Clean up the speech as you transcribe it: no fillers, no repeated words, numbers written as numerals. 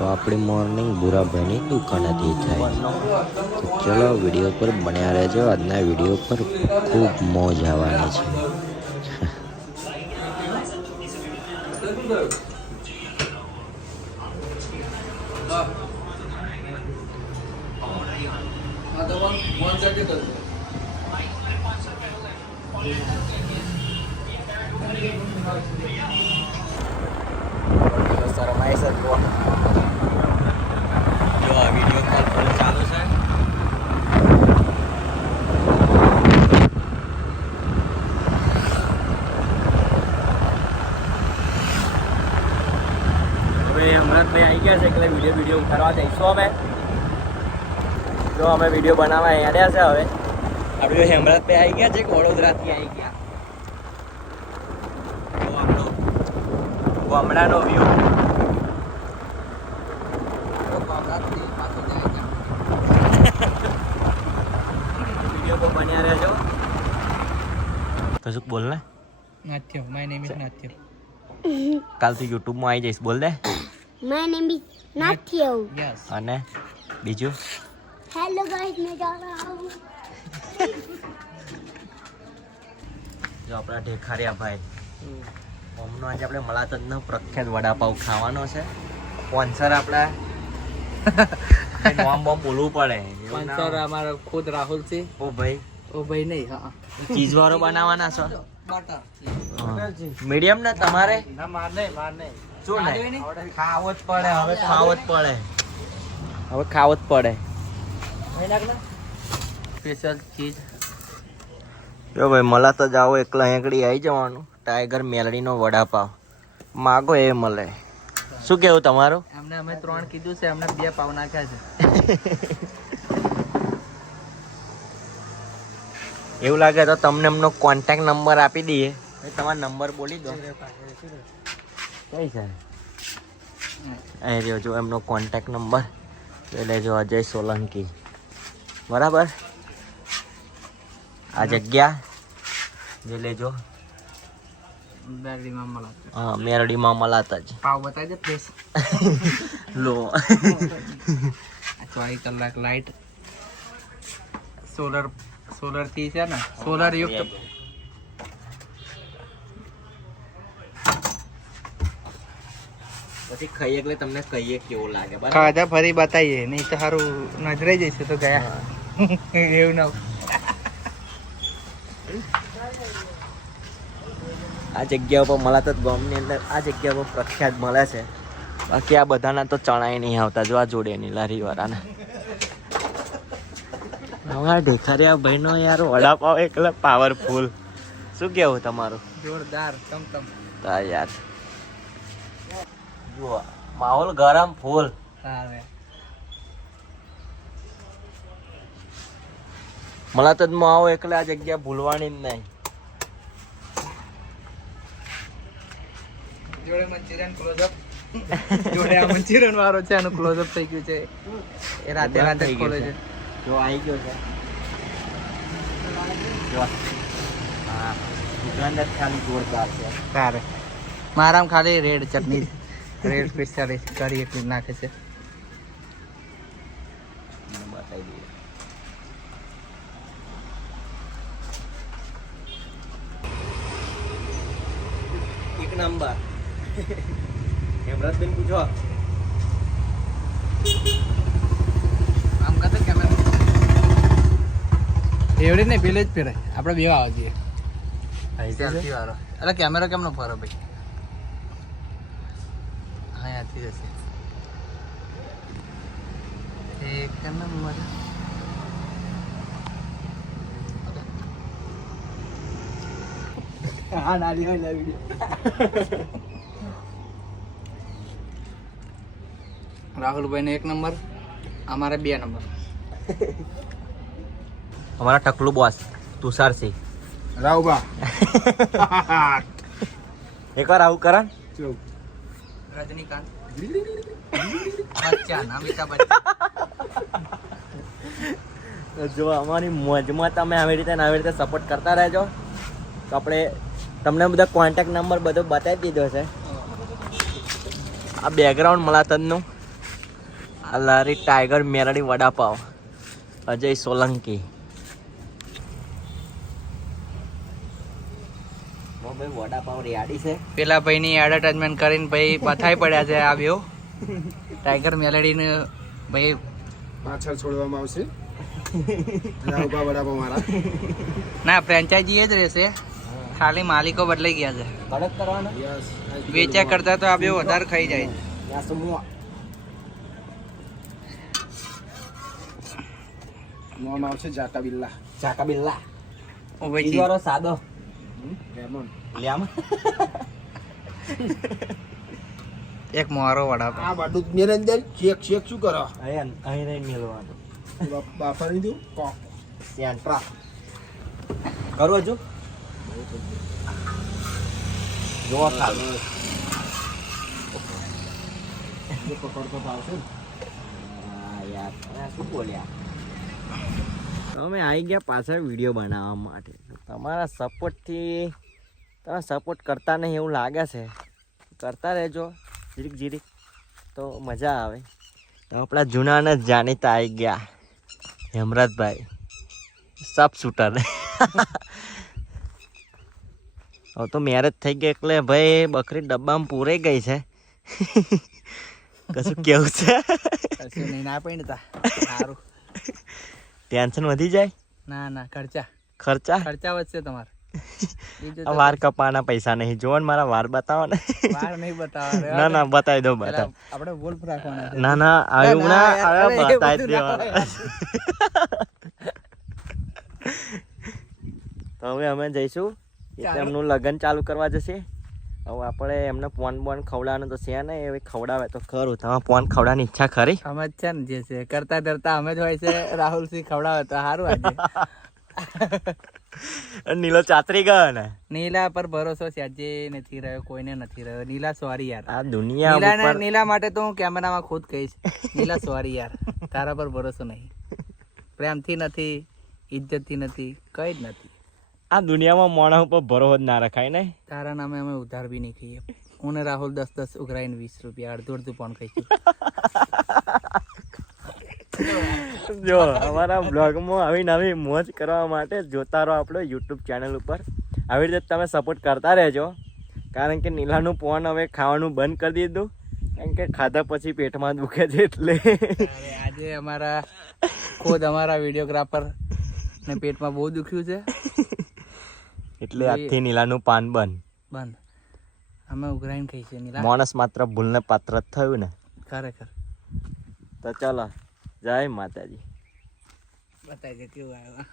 તો આપણી મોર્નિંગ ભૂરાભાઈની દુકાનેથી થાય. તો ચલો વિડીયો પર બન્યા રહેજો. આજના વિડીયો પર ખૂબ મોજ આવવાની છે. શરમાય છે જો આ વિડીયો કોલ પર ચાલુ છે. હવે અમરતભાઈ આવી ગયા છે એટલે વિડીયો ઉતારવા જઈશું અમે. જો અમે વિડીયો બનાવવા આવ્યા છે. હવે આપણે હેમરાજભાઈ આવી ગયા છે વડોદરાથી આવી ગયા. ગામડાનો વ્યૂ વિડીયો બન્યા રહેજો. કશું બોલ ને. નાથ્યો, માય નેમ ઇઝ નાથ્યો. કાલથી યુટ્યુબમાં આવી જઈશ. બોલ દે. My name is Nathio. Yes. અને બીજું Hello guys, मैं जा रहा हूँ. જો આપણા ઢેખારિયા ભાઈ હમણાં આજે આપણે મલાતજનો પ્રખ્યાત વડાપાવ ખાવાનો છે. સ્પોન્સર આપણા નામ બોમ બોલવું પડે. સ્પોન્સર અમારો ખુદ રાહુલ છે. ઓ ભાઈ ઓ ભાઈ નહીં, હા ચીઝ વાળો બનાવવાના છો. બટર. મીડિયમ ને તમારે ના માર નહીં. શું ને ખાવો જ પડે. હવે ખાવો જ પડે. હવે ખાવો જ પડે. Special cheese. જો ભાઈ મલાતજ આવો એકલા એકડી આવી જવાનું. ટાઈગર મેલડીનો વડાપાવ માગો એ મળે. શું કેવું તમારું? એમને અમે 3 કીધું છે, એમને 2 પાવ નાખ્યા છે. એવું લાગે તો તમને એમનો કોન્ટેક્ટ નંબર આપી દઈએ. તમારો નંબર બોલી દો. કઈ છે અહીં રહ્યો જો એમનો કોન્ટેક્ટ નંબર. એટલે જો અજય સોલંકી બરાબર. આ જગ્યા જે લેજો. બેગડીમાં મળે. હા મેરડીમાં મલાતજ. પાવ બતાવી દે પ્લીઝ. લો 24 કલાક લાઈટ સોલર થી છે ને, સોલર યુક્ત. પછી ખાઈએ એટલે તમને કહીએ કેવું લાગે. બરાબર ખાધા ફરી બતાવીએ, નહીં તો સારું નજરે જઈશું તો ગયા. એવું ના. આ જગ્યા ઉપર મલાતજ ગામની અંદર આ જગ્યા ઉપર પ્રખ્યાત મળે છે. બાકી આ બધાના તો ચણાઈ નહીં આવતા. જો આ જોડેની લારી વાળાના. અમારા ઢેખારિયા ભાઈનો યાર વડાપાવ એકલા પાવરફુલ. શું કેવું તમારું? જોરદાર તમ તા યાર જુઓ માહોલ ગરમ ફૂલ. સારું. મલાતજમાં આવો એટલે આ જગ્યા ભૂલવાની જ નહીં. જોડે મંચુરિયન ક્લોઝઅપ. જોડે આ મંચુરિયન વાળો છે, એનું ક્લોઝઅપ થઈ ગયું છે. એ રાતે જ ખોલે છે. જો આવી ગયો છે. જો હા દુકાન જ ખાલી જોરદાર છે. સારું. મારામાં ખાલી રેડ ચટણી, રેડ સ્પેશિયલ કરી એટલી નાખે છે. મને બતાવી દઈએ. એક નંબર. હેમરાજબેન પૂછો. આમ કાતો કેમેરા એવડે ને પેલે જ ફેરે. આપણે બે આવવા જઈએ. સેલ્ફી વાળો. એટલે કેમેરો કેમનો ફરો ભાઈ? હા ત્યાંથી જશે. એક નંબર. હા નાલી હોય લા વિડિયો. રાહુલભાઈ ને 1 નંબર, અમારે 2 નંબર. અમારા ટકલું બોસ તુષારસિંહ. રાવબા. એકવાર આવું કરણ. રજનીકાંત. બચ્ચન, અમિતાભ બચ્ચન. જો અમારી મોજમાં તમે આવી રીતે સપોર્ટ કરતા રહેજો. તો આપણે તમને બધા કોન્ટેક્ટ નંબર બધો બતાવી દીધો છે. આ બેકગ્રાઉન્ડ મલાતજનું આ લારી ટાઈગર મેરડી વડાપાવ અજય સોલંકી. ભાઈ વડાપાવ રેડી છે. પેલા ભાઈની એડવર્ટાઇઝમેન્ટ કરીને ભાઈ બથાઈ પડ્યા છે આ બેવ. ટાઈગર મેલેડીને ભાઈ પાછળ છોડવામાં આવશે. આ ઉભા વડાપાવ મારા. ના ફ્રેન્ચાઇઝી જ રહેશે, ખાલી માલિકો બદલાઈ ગયા છે. કડક કરવાના. યસ વેચ્યા કરતા તો આ બે વધારે ખાઈ જાય. યા સમૂહ નામ આવશે જાટા બિલ્લા. ચાકા બિલ્લા. ઓ ભાઈ ઈવારો સાદો લેમન. લેમ. એક મોરો વડાપાવ. આ બાડુ મેરે અંદર ચેક ચેક શું કરો? અહીં અહીં રહી મેળવાનું. બાફાની દઉં કોક. સેન્ટ્રા કરું હજુ જો ખાલી પકડતો ભાવશે ને. યાર શું બોલ્યા. તમે આવી ગયા પાછળ વિડીયો બનાવવા માટે. તમારા સપોર્ટથી તમે સપોર્ટ કરતા નહીં એવું લાગે છે. કરતા રહેજો જીરીક જીરીક તો મજા આવે. તો આપણા જૂનાને જ જાણીતા આવી ગયા હેમરાજભાઈ સબ શૂટર. હવે તો મેરેજ થઈ ગયા એટલે ભાઈ બકરી ડબ્બામાં પૂરાઈ ગઈ છે. કશું કેવું છે? કશું નહીં, ના પડી તા સારું. ટેન્શન વધી જાય. ના ના ખર્ચા ખર્ચા ખર્ચા વધશે તમારે. બીજું આ તો વાર કપાના પૈસા નહીં. જોવો ને મારા વાર બતાવો ને. વાર નહીં બતાવવા. ના ના બતાવી દો પેલા બતાવ. આપણે વોલ્ફ રાખવાના છે. ના ના આવ્યું ના, ના યાર, હવે અરે, એ બતાવી બધું ના દેવાના. તો હવે અમે જઈશું ચાલો. એમનું લગ્ન ચાલુ કરવા જશે. હવે આપણે એમને પોન બોન ખવડાવવાનું તો છે ને એ ખવડાવે તો ખરું. તમે પોન ખવડાવવાની ઈચ્છા ખરી? અમે જ છે ને જે છે કરતા ધરતા અમે જ હોય છે. રાહુલસિંહ ખવડાવે તો સારું. આજે નીલો ચાતરી ગયો ને. નીલા પર ભરોસો આજે નથી રહ્યો, કોઈને નથી રહ્યો. નીલા સોરી યાર. આ દુનિયા નીલાને ઉપર નીલા માટે તો હું કેમેરામાં ખુદ કહીશ, નીલા સોરી યાર, તારા પર ભરોસો નહીં. પ્રેમથી નથી, ઇજ્જતથી નથી, કઈ જ નથી. આ દુનિયામાં માણસ ઉપર ભરોસો જ ના રખાય ને. તારા નામે અમે ઉધાર બી નહીં ખાઈએ. હું ને રાહુલ 10 ઉઘરાઈને 20 રૂપિયા અડધું અડધું પણ ખાઈશું. જો અમારા બ્લોગમાં આવી નવી મોજ કરવા માટે જોતા રહો આપણો યુટ્યુબ ચેનલ ઉપર. આવી રીતે તમે સપોર્ટ કરતા રહેજો. કારણ કે નીલાનું પોન હવે ખાવાનું બંધ કરી દીધું. કારણ કે ખાધા પછી પેટમાં દુખે છે એટલે. અરે આજે અમારા ખુદ અમારા વિડીયોગ્રાફર ને પેટમાં બહુ દુખ્યું છે. એટલે આજથી નીલાનું પાન બંધ. બંધ. અમે ઉઘરાઈને ખાઈશું નીલા. માણસ માત્ર ભૂલને પાત્ર જ થયું ને. ખરેખર તો ચાલો જય માતાજી. બતાવી દે કેવું આવ્યું.